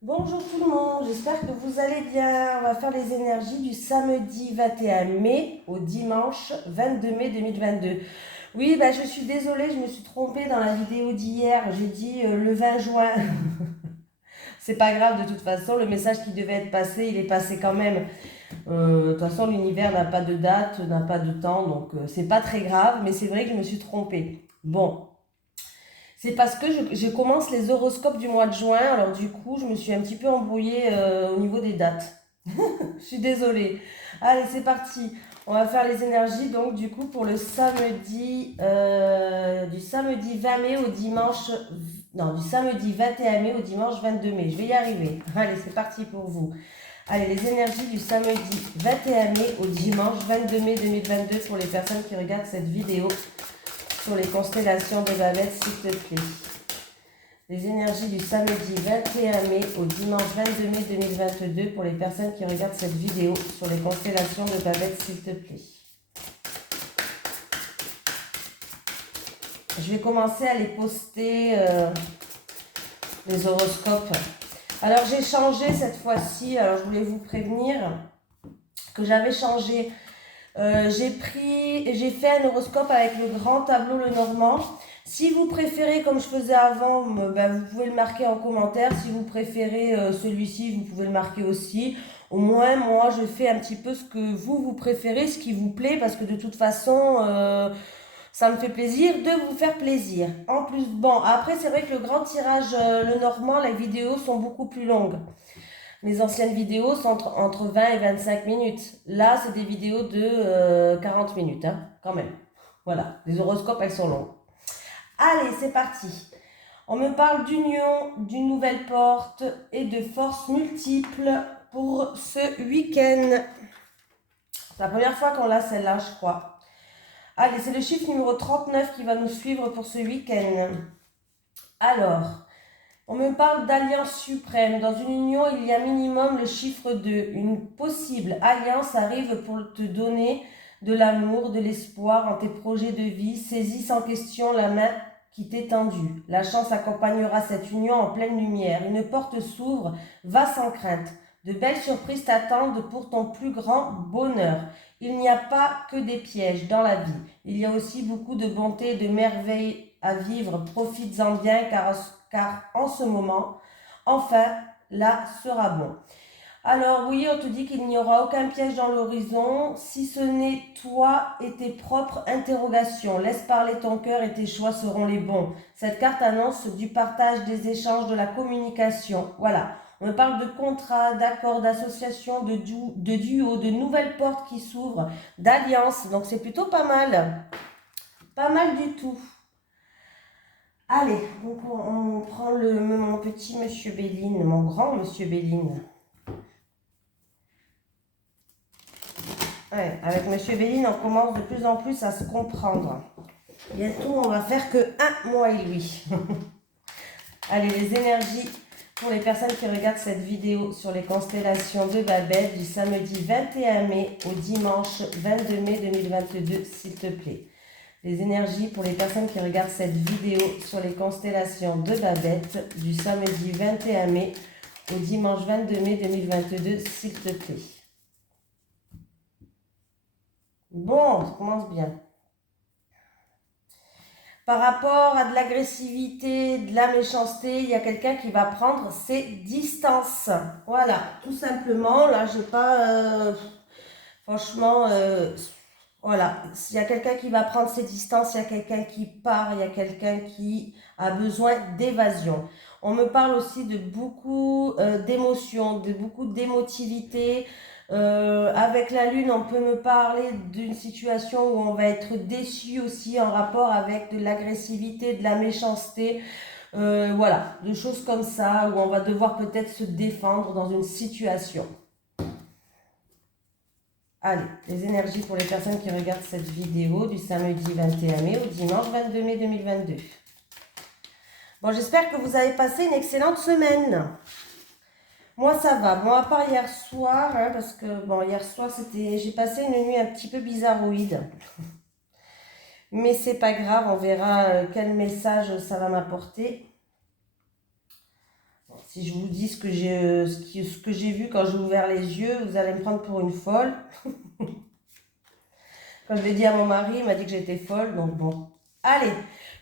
Bonjour tout le monde, j'espère que vous allez bien. On va faire les énergies du samedi 21 mai au dimanche 22 mai 2022. Oui, bah, je suis désolée, je me suis trompée dans la vidéo d'hier. J'ai dit le 20 juin. C'est pas grave de toute façon, le message qui devait être passé, il est passé quand même. De toute façon, l'univers n'a pas de date, n'a pas de temps, donc c'est pas très grave, mais c'est vrai que je me suis trompée. Bon, c'est parce que je commence les horoscopes du mois de juin, alors du coup, je me suis un petit peu embrouillée au niveau des dates. Je suis désolée. Allez, c'est parti. On va faire les énergies donc du coup pour le samedi, du samedi 20 mai au dimanche, non, du samedi 21 mai au dimanche 22 mai. Je vais y arriver. Allez, c'est parti pour vous. Allez, les énergies du samedi 21 mai au dimanche 22 mai 2022 pour les personnes qui regardent cette vidéo sur les constellations de Babette, s'il te plaît. Les énergies du samedi 21 mai au dimanche 22 mai 2022 pour les personnes qui regardent cette vidéo sur les constellations de Babette, s'il te plaît. Je vais commencer à les poster, les horoscopes. Alors j'ai changé cette fois-ci, alors je voulais vous prévenir que j'avais changé. J'ai fait un horoscope avec le grand tableau Lenormand. Si vous préférez, comme je faisais avant, vous pouvez le marquer en commentaire. Si vous préférez celui-ci, vous pouvez le marquer aussi. Au moins, moi, je fais un petit peu ce que vous préférez, ce qui vous plaît, parce que de toute façon, ça me fait plaisir de vous faire plaisir. En plus, bon, après, c'est vrai que le grand tirage Lenormand, les vidéos sont beaucoup plus longues. Les anciennes vidéos sont entre 20 et 25 minutes. Là, c'est des vidéos de 40 minutes, hein, quand même. Voilà, les horoscopes, elles sont longues. Allez, c'est parti. On me parle d'union, d'une nouvelle porte et de forces multiples pour ce week-end. C'est la première fois qu'on l'a celle-là, je crois. Allez, c'est le chiffre numéro 39 qui va nous suivre pour ce week-end. Alors, on me parle d'alliance suprême. Dans une union, il y a minimum le chiffre 2. Une possible alliance arrive pour te donner de l'amour, de l'espoir en tes projets de vie. Saisis sans question la main qui t'est tendue. La chance accompagnera cette union en pleine lumière. Une porte s'ouvre, va sans crainte. De belles surprises t'attendent pour ton plus grand bonheur. Il n'y a pas que des pièges dans la vie. Il y a aussi beaucoup de bonté et de merveilles à vivre. Profites-en bien car en ce moment, enfin, là sera bon. Alors oui, on te dit qu'il n'y aura aucun piège dans l'horizon, si ce n'est toi et tes propres interrogations. Laisse parler ton cœur et tes choix seront les bons. Cette carte annonce du partage, des échanges, de la communication. Voilà. On me parle de contrats, d'accords, d'associations, de duos, de nouvelles portes qui s'ouvrent, d'alliances. Donc c'est plutôt pas mal. Pas mal du tout. Allez, donc on prend mon petit monsieur Béline, mon grand monsieur Béline. Ouais, avec monsieur Béline, on commence de plus en plus à se comprendre. Bientôt, on va faire que un moi et lui. Allez, les énergies pour les personnes qui regardent cette vidéo sur les constellations de Babel du samedi 21 mai au dimanche 22 mai 2022, s'il te plaît. Les énergies pour les personnes qui regardent cette vidéo sur les constellations de Babette du samedi 21 mai au dimanche 22 mai 2022, s'il te plaît. Bon, ça commence bien. Par rapport à de l'agressivité, de la méchanceté, il y a quelqu'un qui va prendre ses distances. Voilà, tout simplement. Là, j'ai pas... franchement, voilà. Il y a quelqu'un qui va prendre ses distances, il y a quelqu'un qui part, il y a quelqu'un qui a besoin d'évasion. On me parle aussi de beaucoup d'émotions, de beaucoup d'émotivité. Avec la lune, on peut me parler d'une situation où on va être déçu aussi en rapport avec de l'agressivité, de la méchanceté. Voilà, de choses comme ça, où on va devoir peut-être se défendre dans une situation. Allez, les énergies pour les personnes qui regardent cette vidéo du samedi 21 mai au dimanche 22 mai 2022. Bon, j'espère que vous avez passé une excellente semaine. Moi, ça va. Bon, à part hier soir, hein, parce que, bon, hier soir, j'ai passé une nuit un petit peu bizarroïde. Mais c'est pas grave, on verra quel message ça va m'apporter. Bon, Si je vous dis ce que j'ai vu quand j'ai ouvert les yeux, vous allez me prendre pour une folle. Quand je l'ai dit à mon mari, il m'a dit que j'étais folle, donc bon. Allez,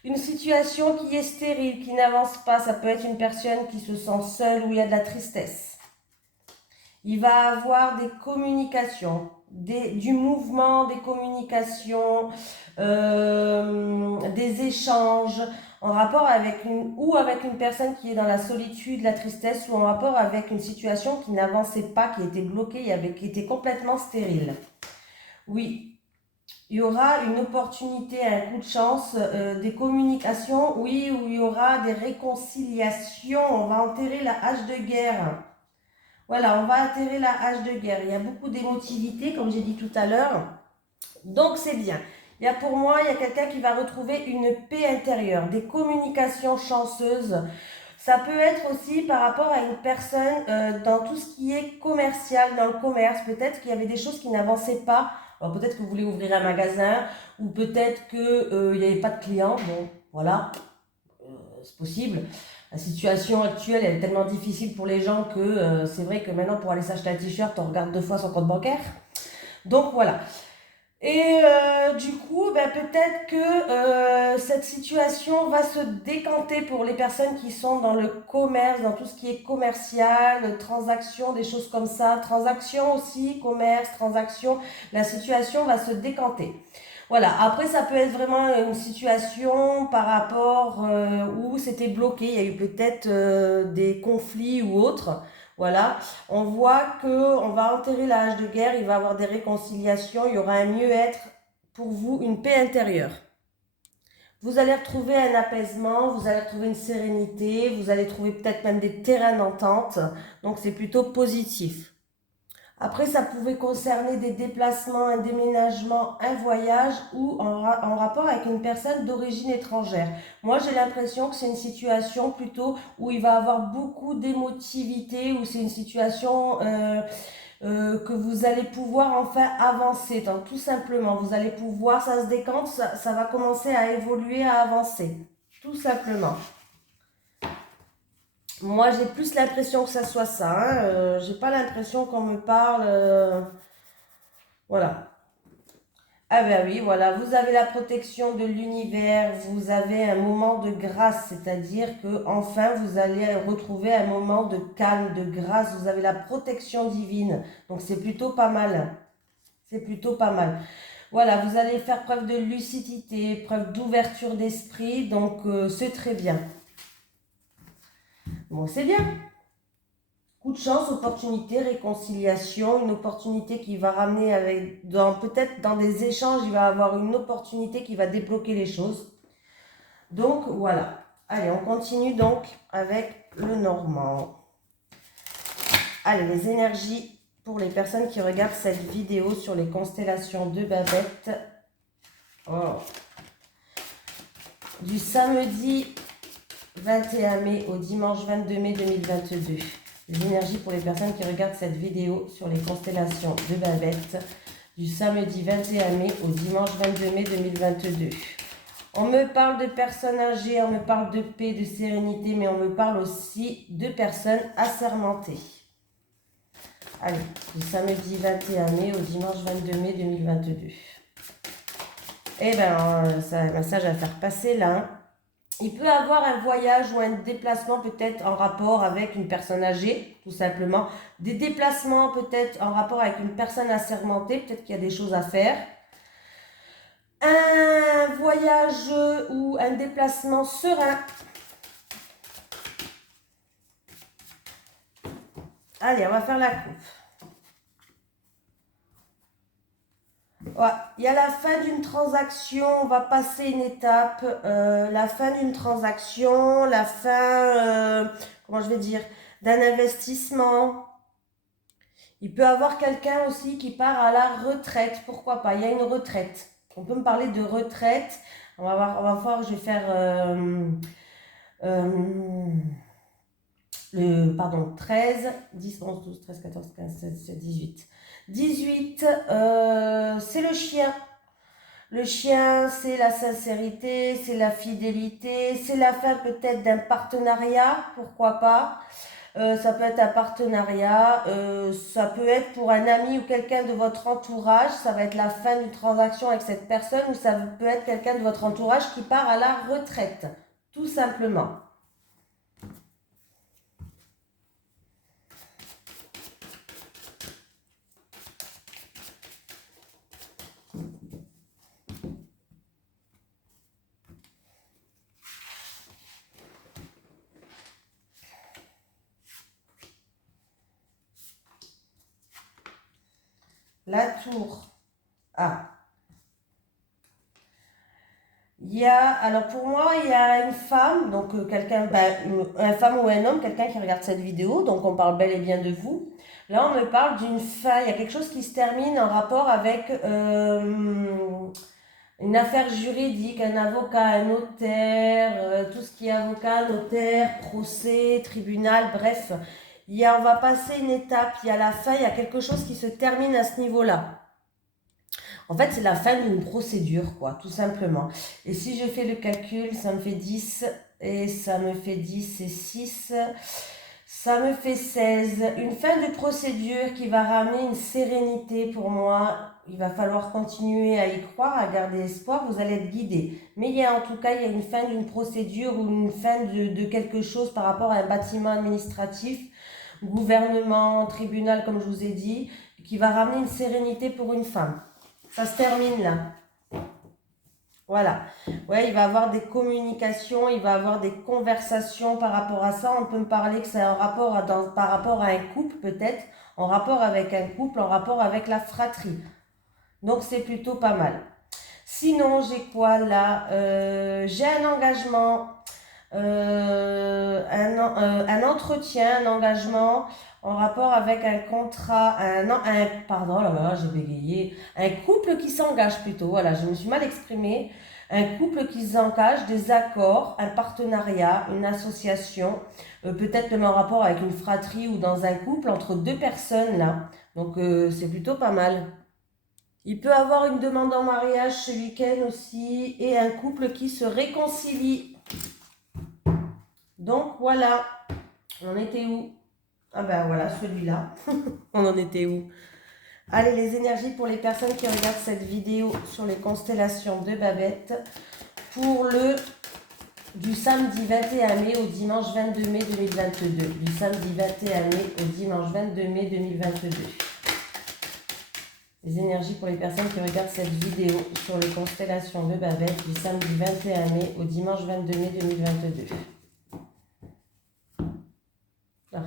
une situation qui est stérile, qui n'avance pas, ça peut être une personne qui se sent seule ou il y a de la tristesse. Il va avoir des communications, du mouvement, des communications, des échanges en rapport avec avec une personne qui est dans la solitude, la tristesse, ou en rapport avec une situation qui n'avançait pas, qui était bloquée, qui était complètement stérile. Oui, il y aura une opportunité, un coup de chance, des communications, oui, où il y aura des réconciliations. On va enterrer la hache de guerre. Voilà, on va enterrer la hache de guerre. Il y a beaucoup d'émotivité, comme j'ai dit tout à l'heure. Donc, c'est bien. Pour moi, il y a quelqu'un qui va retrouver une paix intérieure, des communications chanceuses. Ça peut être aussi par rapport à une personne dans tout ce qui est commercial, dans le commerce. Peut-être qu'il y avait des choses qui n'avançaient pas. Alors peut-être que vous voulez ouvrir un magasin ou peut-être qu'il n'y avait pas de clients. Bon, voilà, c'est possible. La situation actuelle elle est tellement difficile pour les gens que c'est vrai que maintenant pour aller s'acheter un t-shirt, on regarde 2 fois son compte bancaire. Donc voilà. Et du coup, peut-être que cette situation va se décanter pour les personnes qui sont dans le commerce, dans tout ce qui est commercial, transactions, des choses comme ça. Transactions aussi, commerce, transactions, la situation va se décanter. Voilà, après ça peut être vraiment une situation par rapport où c'était bloqué, il y a eu peut-être des conflits ou autres. Voilà, on voit que on va enterrer la hache de guerre, il va y avoir des réconciliations, il y aura un mieux-être pour vous, une paix intérieure. Vous allez retrouver un apaisement, vous allez retrouver une sérénité, vous allez trouver peut-être même des terrains d'entente, donc c'est plutôt positif. Après, ça pouvait concerner des déplacements, un déménagement, un voyage ou en rapport avec une personne d'origine étrangère. Moi, j'ai l'impression que c'est une situation plutôt où il va avoir beaucoup d'émotivité, où c'est une situation que vous allez pouvoir enfin avancer. Donc, tout simplement, vous allez pouvoir, ça se décante, ça va commencer à évoluer, à avancer. Tout simplement. Moi, j'ai plus l'impression que ça soit ça. Hein. J'ai pas l'impression qu'on me parle. Voilà. Ah ben oui, voilà. Vous avez la protection de l'univers. Vous avez un moment de grâce, c'est-à-dire que enfin vous allez retrouver un moment de calme, de grâce. Vous avez la protection divine. Donc c'est plutôt pas mal. C'est plutôt pas mal. Voilà, vous allez faire preuve de lucidité, preuve d'ouverture d'esprit. Donc c'est très bien. Bon, c'est bien. Coup de chance, opportunité, réconciliation, une opportunité qui va ramener peut-être dans des échanges, il va avoir une opportunité qui va débloquer les choses. Donc voilà. Allez, on continue donc avec le Normand. Allez, les énergies pour les personnes qui regardent cette vidéo sur les constellations de Babette. Oh. Du samedi 21 mai au dimanche 22 mai 2022. Les énergies pour les personnes qui regardent cette vidéo sur les constellations de Babette du samedi 21 mai au dimanche 22 mai 2022. On me parle de personnes âgées, on me parle de paix, de sérénité, mais on me parle aussi de personnes assermentées. Allez, du samedi 21 mai au dimanche 22 mai 2022. Eh bien, c'est un message à faire passer là. Hein. Il peut avoir un voyage ou un déplacement peut-être en rapport avec une personne âgée, tout simplement. Des déplacements peut-être en rapport avec une personne assermentée, peut-être qu'il y a des choses à faire. Un voyage ou un déplacement serein. Allez, on va faire la coupe. Ouais, il y a la fin d'une transaction, on va passer une étape, la fin d'une transaction, la fin, comment je vais dire, d'un investissement. Il peut y avoir quelqu'un aussi qui part à la retraite, pourquoi pas, il y a une retraite. On peut me parler de retraite, on va voir, je vais faire pardon, 13, 10, 11, 12, 13, 14, 15, 16, 17, 18. 18, c'est le chien. Le chien, c'est la sincérité, c'est la fidélité, c'est la fin peut-être d'un partenariat, pourquoi pas. Ça peut être un partenariat, ça peut être pour un ami ou quelqu'un de votre entourage, ça va être la fin d'une transaction avec cette personne, ou ça peut être quelqu'un de votre entourage qui part à la retraite, tout simplement. La tour. Ah. Alors pour moi, il y a une femme, donc quelqu'un, un femme ou un homme, quelqu'un qui regarde cette vidéo, donc on parle bel et bien de vous. Là, on me parle d'une fin, il y a quelque chose qui se termine en rapport avec une affaire juridique, un avocat, un notaire, tout ce qui est avocat, notaire, procès, tribunal, bref. On va passer une étape, il y a la fin, il y a quelque chose qui se termine à ce niveau-là. En fait, c'est la fin d'une procédure, quoi, tout simplement. Et si je fais le calcul, ça me fait 10, et ça me fait 10 et 6, ça me fait 16. Une fin de procédure qui va ramener une sérénité pour moi. Il va falloir continuer à y croire, à garder espoir, vous allez être guidé. Mais en tout cas, il y a une fin d'une procédure ou une fin de quelque chose par rapport à un bâtiment administratif, gouvernement, tribunal, comme je vous ai dit, qui va ramener une sérénité pour une femme. Ça se termine là. Voilà. Ouais, il va avoir des communications, il va avoir des conversations par rapport à ça. On peut me parler que c'est un rapport par rapport à un couple peut-être, en rapport avec un couple, en rapport avec la fratrie. Donc c'est plutôt pas mal. Sinon, j'ai quoi là? J'ai un engagement, un entretien, un engagement en rapport avec un contrat, pardon, là, j'ai bégayé, un couple qui s'engage plutôt, voilà, je me suis mal exprimée, un couple qui s'engage, des accords, un partenariat, une association, peut-être même en rapport avec une fratrie ou dans un couple entre deux personnes là, donc c'est plutôt pas mal. Il peut avoir une demande en mariage ce week-end aussi et un couple qui se réconcilie. Donc voilà, on en était où? Ah ben voilà, celui-là. On en était où? Allez, les énergies pour les personnes qui regardent cette vidéo sur les constellations de Babette pour du samedi 21 mai au dimanche 22 mai 2022. Du samedi 21 mai au dimanche 22 mai 2022. Les énergies pour les personnes qui regardent cette vidéo sur les constellations de Babette du samedi 21 mai au dimanche 22 mai 2022. Ah.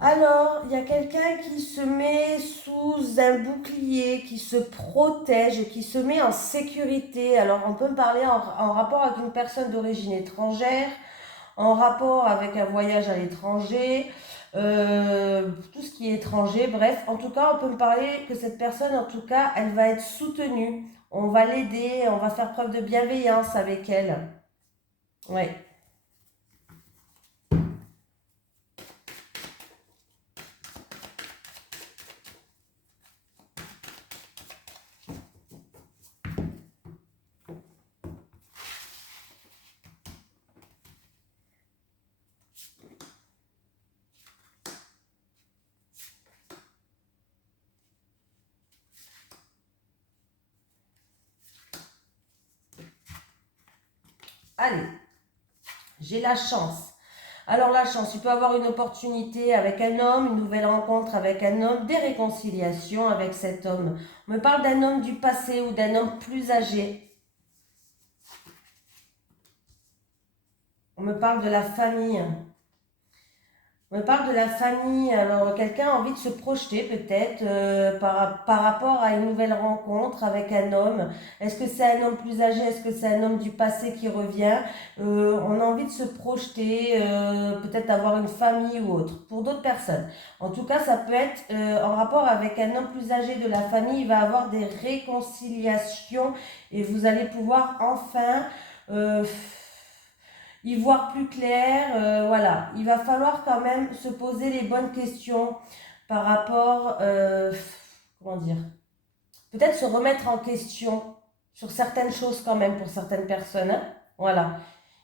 Alors, il y a quelqu'un qui se met sous un bouclier, qui se protège, qui se met en sécurité. Alors, on peut me parler en rapport avec une personne d'origine étrangère, en rapport avec un voyage à l'étranger, tout ce qui est étranger, bref. En tout cas, on peut me parler que cette personne, en tout cas, elle va être soutenue. On va l'aider, on va faire preuve de bienveillance avec elle. Ouais. Allez, j'ai la chance. Alors la chance, il peut avoir une opportunité avec un homme, une nouvelle rencontre avec un homme, des réconciliations avec cet homme. On me parle d'un homme du passé ou d'un homme plus âgé. On me parle de la famille. On me parle de la famille. Alors quelqu'un a envie de se projeter peut-être par rapport à une nouvelle rencontre avec un homme. Est-ce que c'est un homme plus âgé? Est-ce que c'est un homme du passé qui revient? On a envie de se projeter, peut-être avoir une famille ou autre. Pour d'autres personnes. En tout cas, ça peut être en rapport avec un homme plus âgé de la famille. Il va avoir des réconciliations et vous allez pouvoir enfin y voir plus clair. Voilà, il va falloir quand même se poser les bonnes questions par rapport, comment dire, peut-être se remettre en question sur certaines choses quand même pour certaines personnes, hein. Voilà,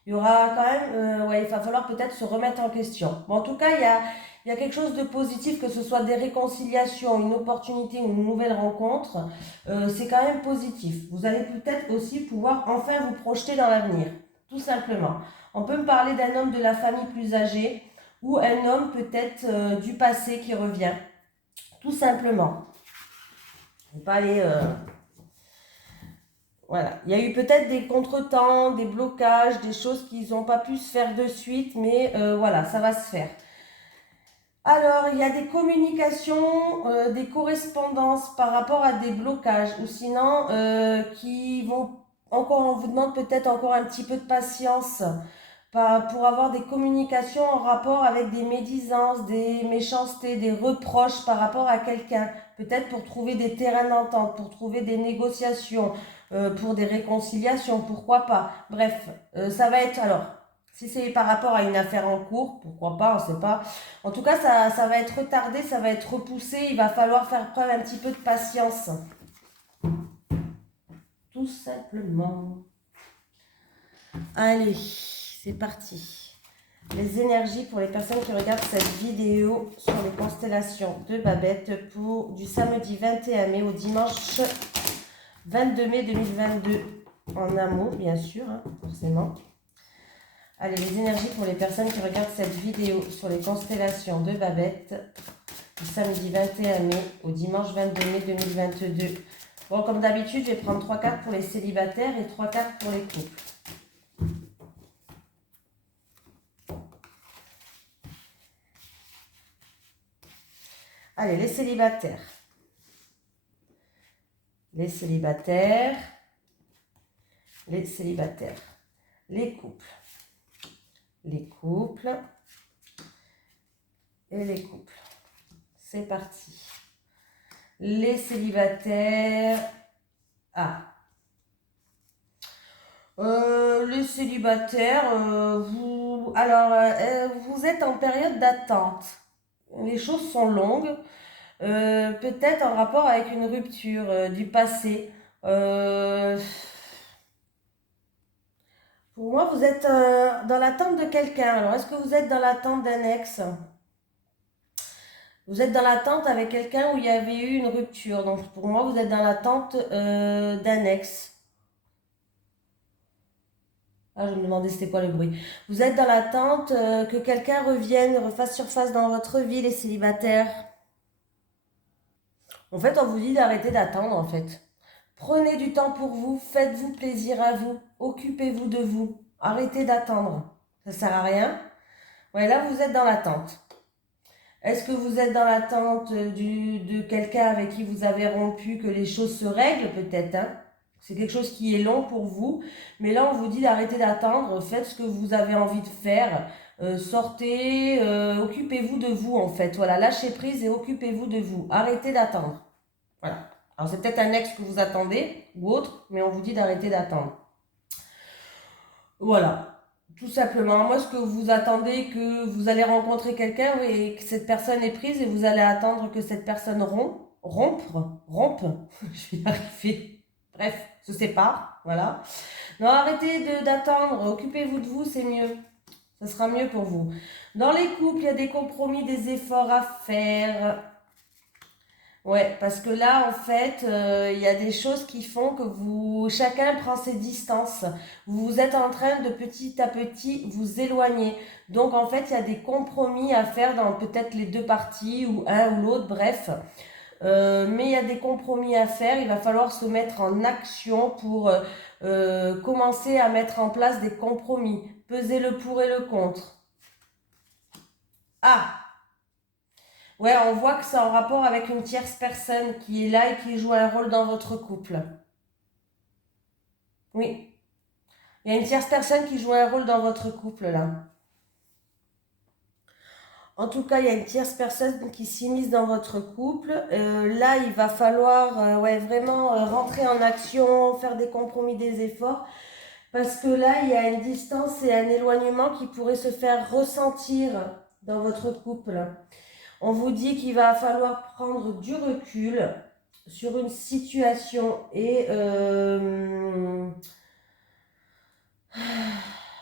Il y aura quand même, ouais, il va falloir peut-être se remettre en question. Bon, en tout cas, il y a quelque chose de positif, que ce soit des réconciliations, une opportunité ou une nouvelle rencontre, c'est quand même positif. Vous allez peut-être aussi pouvoir enfin vous projeter dans l'avenir, tout simplement. On peut me parler d'un homme de la famille plus âgé ou un homme peut-être du passé qui revient, tout simplement. Il ne faut pas aller... Voilà. Il y a eu peut-être des contretemps, des blocages, des choses qu'ils n'ont pas pu se faire de suite, mais voilà, ça va se faire. Alors, il y a des communications, des correspondances par rapport à des blocages, ou sinon qui vont encore, on vous demande peut-être encore un petit peu de patience pour avoir des communications en rapport avec des médisances, des méchancetés, des reproches par rapport à quelqu'un, peut-être pour trouver des terrains d'entente, pour trouver des négociations, pour des réconciliations, pourquoi pas. Bref, ça va être alors. Si c'est par rapport à une affaire en cours, pourquoi pas, on ne sait pas. En tout cas, ça va être retardé, ça va être repoussé. Il va falloir faire preuve un petit peu de patience. Tout simplement. Allez, c'est parti. Les énergies pour les personnes qui regardent cette vidéo sur les constellations de Babette pour du samedi 21 mai au dimanche 22 mai 2022. En amour, bien sûr, hein, forcément. Allez, les énergies pour les personnes qui regardent cette vidéo sur les constellations de Babette du samedi 21 mai au dimanche 22 mai 2022. Bon, comme d'habitude, je vais prendre 3 cartes pour les célibataires et 3 cartes pour les couples. Allez, les célibataires. Les célibataires. Les célibataires. Les couples. Les couples. Et les couples. C'est parti. Les célibataires. Ah. Les célibataires, vous êtes en période d'attente. Les choses sont longues. Peut-être en rapport avec une rupture du passé. Pour moi, vous êtes dans l'attente de quelqu'un. Alors, est-ce que vous êtes dans l'attente d'un ex? Vous êtes dans l'attente avec quelqu'un où il y avait eu une rupture. Donc, pour moi, vous êtes dans l'attente d'un ex. Ah, je me demandais c'était quoi le bruit. Vous êtes dans l'attente que quelqu'un revienne, refasse surface dans votre vie, les célibataires. En fait, on vous dit d'arrêter d'attendre, en fait. Prenez du temps pour vous, faites-vous plaisir à vous, occupez-vous de vous. Arrêtez d'attendre. Ça sert à rien. Ouais, là, vous êtes dans l'attente. Est-ce que vous êtes dans l'attente de quelqu'un avec qui vous avez rompu, que les choses se règlent peut-être, hein? C'est quelque chose qui est long pour vous, mais là on vous dit d'arrêter d'attendre, faites ce que vous avez envie de faire, sortez, occupez-vous de vous en fait, voilà, lâchez prise et occupez-vous de vous, arrêtez d'attendre, voilà. Alors c'est peut-être un ex que vous attendez ou autre, mais on vous dit d'arrêter d'attendre. Voilà, tout simplement. Moi, ce que vous attendez, que vous allez rencontrer quelqu'un et que cette personne est prise et vous allez attendre que cette personne rompe, je vais y arriver. Bref, se sépare, voilà. Non, arrêtez d'attendre, occupez-vous de vous, c'est mieux. Ça sera mieux pour vous. Dans les couples, il y a des compromis, des efforts à faire. Ouais, parce que là, en fait, il y a des choses qui font que chacun prend ses distances. Vous êtes en train de petit à petit vous éloigner. Donc, en fait, il y a des compromis à faire dans peut-être les deux parties ou un ou l'autre, bref. Mais il y a des compromis à faire. Il va falloir se mettre en action pour commencer à mettre en place des compromis. Peser le pour et le contre. Ah! Ouais, on voit que c'est en rapport avec une tierce personne qui est là et qui joue un rôle dans votre couple. Oui. Il y a une tierce personne qui joue un rôle dans votre couple là. En tout cas, il y a une tierce personne qui s'immisce dans votre couple. Là, il va falloir ouais, vraiment rentrer en action, faire des compromis, des efforts. Parce que là, il y a une distance et un éloignement qui pourrait se faire ressentir dans votre couple. On vous dit qu'il va falloir prendre du recul sur une situation et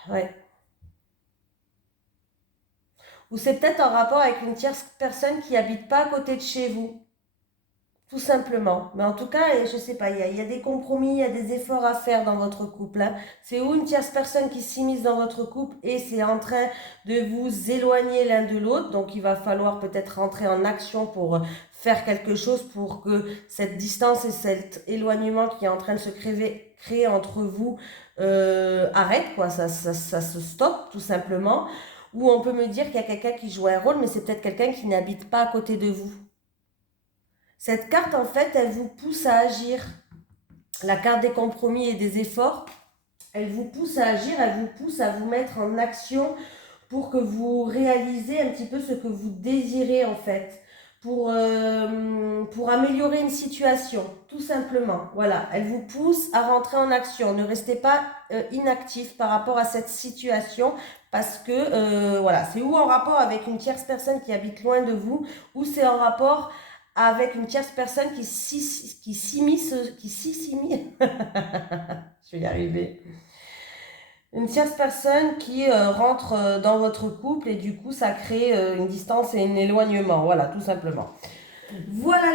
ouais, Ou c'est peut-être en rapport avec une tierce personne qui habite pas à côté de chez vous. Tout simplement. Mais en tout cas, je sais pas, il y a des compromis, il y a des efforts à faire dans votre couple, hein. C'est ou une tierce personne qui s'immisce dans votre couple et c'est en train de vous éloigner l'un de l'autre. Donc, il va falloir peut-être rentrer en action pour faire quelque chose pour que cette distance et cet éloignement qui est en train de se créer entre vous arrête, quoi. Ça se stoppe, tout simplement. Ou on peut me dire qu'il y a quelqu'un qui joue un rôle, mais c'est peut-être quelqu'un qui n'habite pas à côté de vous. Cette carte, en fait, elle vous pousse à agir. La carte des compromis et des efforts, elle vous pousse à agir, elle vous pousse à vous mettre en action pour que vous réalisez un petit peu ce que vous désirez, en fait. Pour améliorer une situation, tout simplement. Voilà, elle vous pousse à rentrer en action. Ne restez pas inactif par rapport à cette situation parce que, voilà, c'est ou en rapport avec une tierce personne qui habite loin de vous ou c'est en rapport avec une tierce personne qui s'immisce, je vais y arriver. Une tierce personne qui rentre dans votre couple et du coup ça crée une distance et un éloignement, voilà, tout simplement. Voilà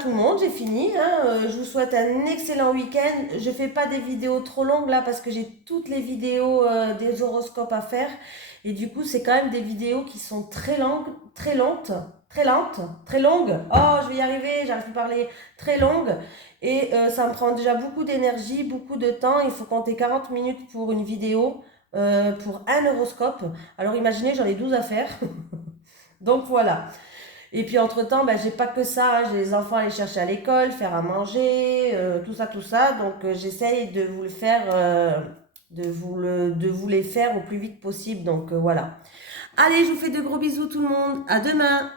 tout le monde, j'ai fini, hein. Je vous souhaite un excellent week-end. Je fais pas des vidéos trop longues là parce que j'ai toutes les vidéos des horoscopes à faire. Et du coup, c'est quand même des vidéos qui sont très longues, très lentes, très longues. Oh, je vais y arriver, j'arrive plus à parler. Très longues. Et ça me prend déjà beaucoup d'énergie, beaucoup de temps. Il faut compter 40 minutes pour une vidéo, pour un horoscope. Alors imaginez, j'en ai 12 à faire. Donc voilà. Et puis entre-temps, ben, j'ai pas que ça, hein. J'ai les enfants à aller chercher à l'école, faire à manger, tout ça, tout ça. Donc j'essaye de vous le faire, de vous les faire au plus vite possible. Donc voilà. Allez, je vous fais de gros bisous tout le monde. À demain.